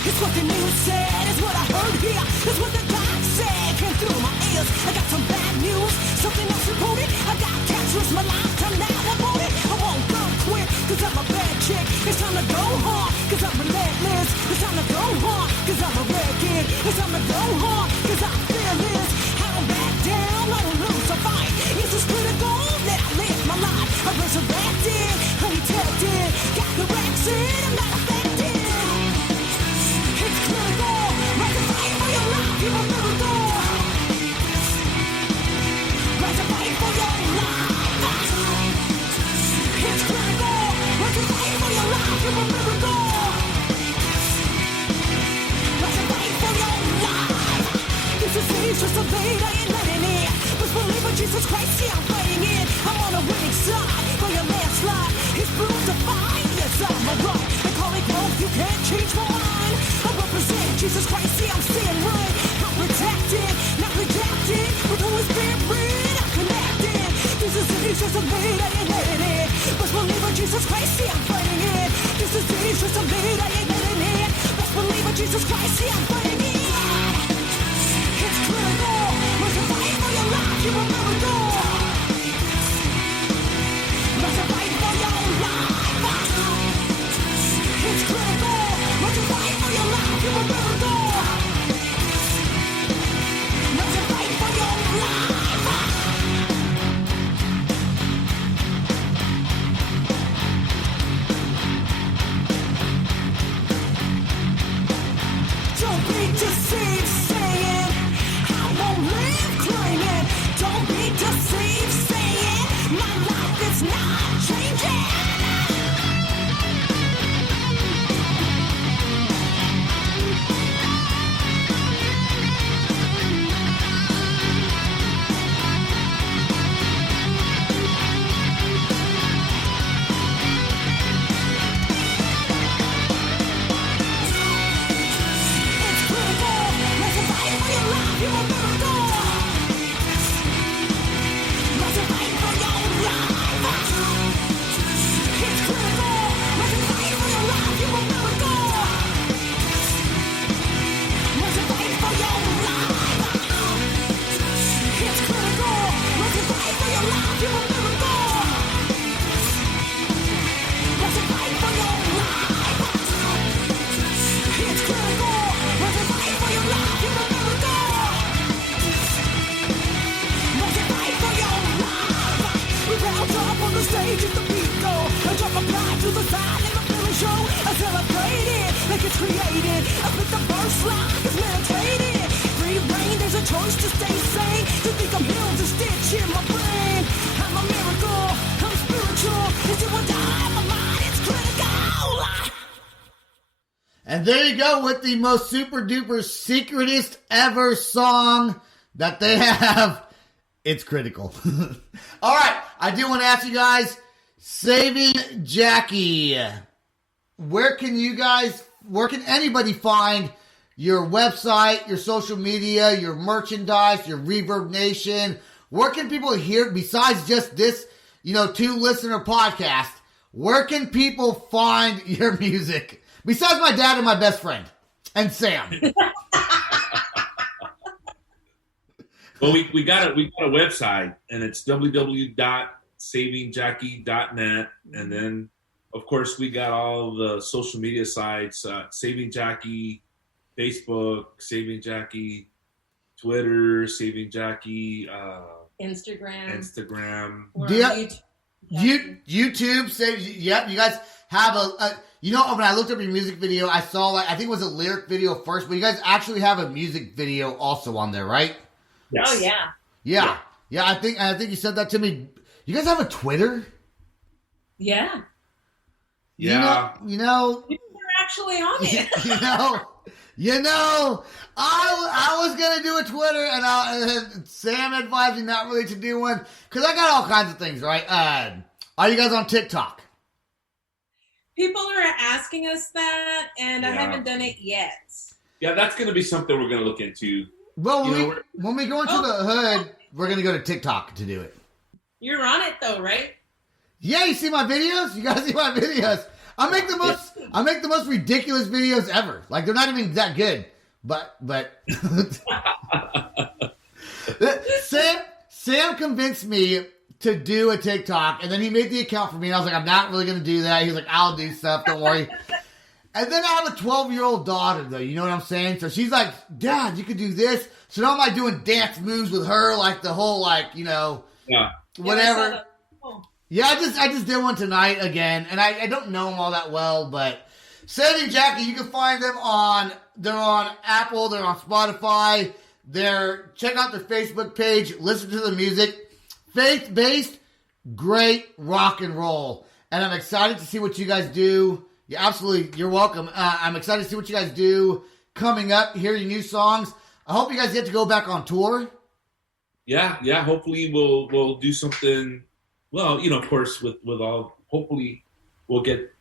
It's what the news said, it's what I heard here, it's what the doc said, came through my ears. I got some bad news, something else reported. I got cancerous is just a lead, I ain't letting it. Best believe it, Jesus Christ, see I'm fighting it. This is just a lead, I ain't letting it. Best believe it, Jesus Christ, see I'm fighting it. It's critical, must fight for your life, you will never go. Must fight for your life. It's critical, must fight for your life, you will never go. Must fight for your life. Don't be deceived, saying I won't live claiming. Don't be deceived, saying my life is not changing. It's critical, let's fight for your life, you will never go. Let's fight for your life. It's critical, let's fight for your life, you will never go. Let's fight for your life. It's critical, let's fight for your life, you will never go. Let's fight for your life. It's critical, let's fight for your life, you will never go. Let's fight for your life. We bound up on the stage at the beat go. I drop my pride to the side and my feeling show. I celebrate it like it's created. I put the first line, it's meditated. Free reign, there's a choice to stay sane. To think I'm healed, to stitch in my brain. I'm a miracle, I'm spiritual. It's do or die, my mind, it's critical. And there you go with the most super duper secretest ever song that they have. It's critical. All right, I do want to ask you guys, Saving Jackie, where can anybody find your website, your social media, your merchandise, your Reverb Nation? Where can people hear, besides just this, 2-listener podcast, where can people find your music? Besides my dad and my best friend, and Sam. Well, we got a website, and it's www.savingjackie.net, and then of course we got all the social media sites: Saving Jackie, Facebook, Saving Jackie, Twitter, Saving Jackie, Instagram. Or Do you- YouTube. YouTube says, yep, you guys have when I looked up your music video, I saw, I think it was a lyric video first, but you guys actually have a music video also on there, right? Yes. Oh yeah. Yeah, I think you said that to me. You guys have a Twitter? Yeah. Yeah. You know, We're actually on it. I was gonna do a Twitter, and Sam advised me not really to do one because I got all kinds of things, right? Are you guys on TikTok? People are asking us that, and I Yeah. haven't done it yet. Yeah, that's going to be something we're going to look into. Well, You when we go into the hood, we're gonna go to TikTok to do it. You're on it though, right? Yeah, you see my videos? You guys see my videos? I make the most ridiculous videos ever. Like they're not even that good. But Sam convinced me to do a TikTok, and then he made the account for me, and I was like, I'm not really gonna do that. He was like, I'll do stuff, don't worry. And then I have a 12-year-old daughter, though, you know what I'm saying? So she's like, Dad, you could do this. So now I'm doing dance moves with her, like the whole, Yeah. whatever. Yeah, I just did one tonight again, and I don't know them all that well, but Saving Jackie, you can find them they're on Apple, they're on Spotify, check out their Facebook page, listen to the music, faith-based, great rock and roll, and I'm excited to see what you guys do. Yeah, absolutely, you're welcome. I'm excited to see what you guys do coming up, hear your new songs. I hope you guys get to go back on tour. Yeah. Hopefully we'll do something. Well, of course, with all. Hopefully, we'll get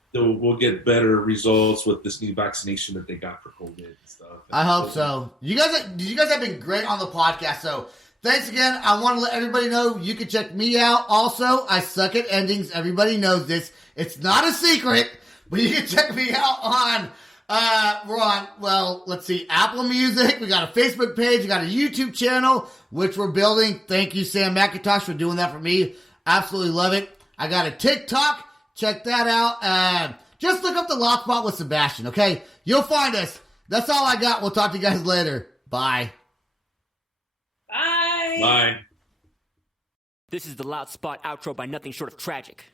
better results with this new vaccination that they got for COVID and stuff. I hope so. You guys have been great on the podcast. So Thanks again. I want to let everybody know you can check me out. Also, I suck at endings. Everybody knows this. It's not a secret, but you can check me out on, we're on, well, let's see, Apple Music. We got a Facebook page. We got a YouTube channel, which we're building. Thank you, Sam McIntosh, for doing that for me. Absolutely love it. I got a TikTok. Check that out. Just look up the Loud Spot with Sebastian, okay? You'll find us. That's all I got. We'll talk to you guys later. Bye. Bye. Bye. This is the Loud Spot outro by Nothing Short of Tragic.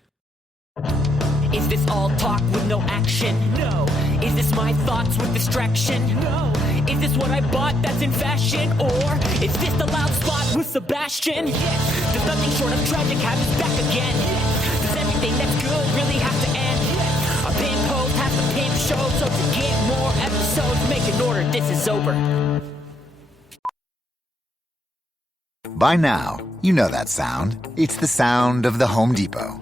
Is this all talk with no action? No. Is this my thoughts with distraction? No. Is this what I bought that's in fashion? Or is this the Loud Spot with Sebastian? Yes. Does Nothing Short of Tragic have his back again? Yes. Does everything that's good really have to end? Yes. A pimp host has to pimp show, so to get more episodes, make an order, this is over. By now, you know that sound. It's the sound of the Home Depot.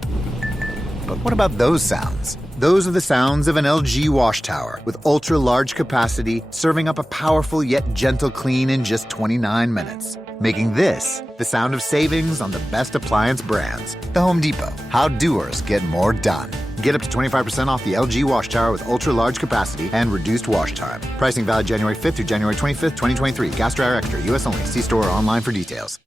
But what about those sounds? Those are the sounds of an LG wash tower with ultra-large capacity, serving up a powerful yet gentle clean in just 29 minutes. Making this the sound of savings on the best appliance brands. The Home Depot. How doers get more done. Get up to 25% off the LG wash tower with ultra-large capacity and reduced wash time. Pricing valid January 5th through January 25th, 2023. Gas Dryer Extra. U.S. only. See store or online for details.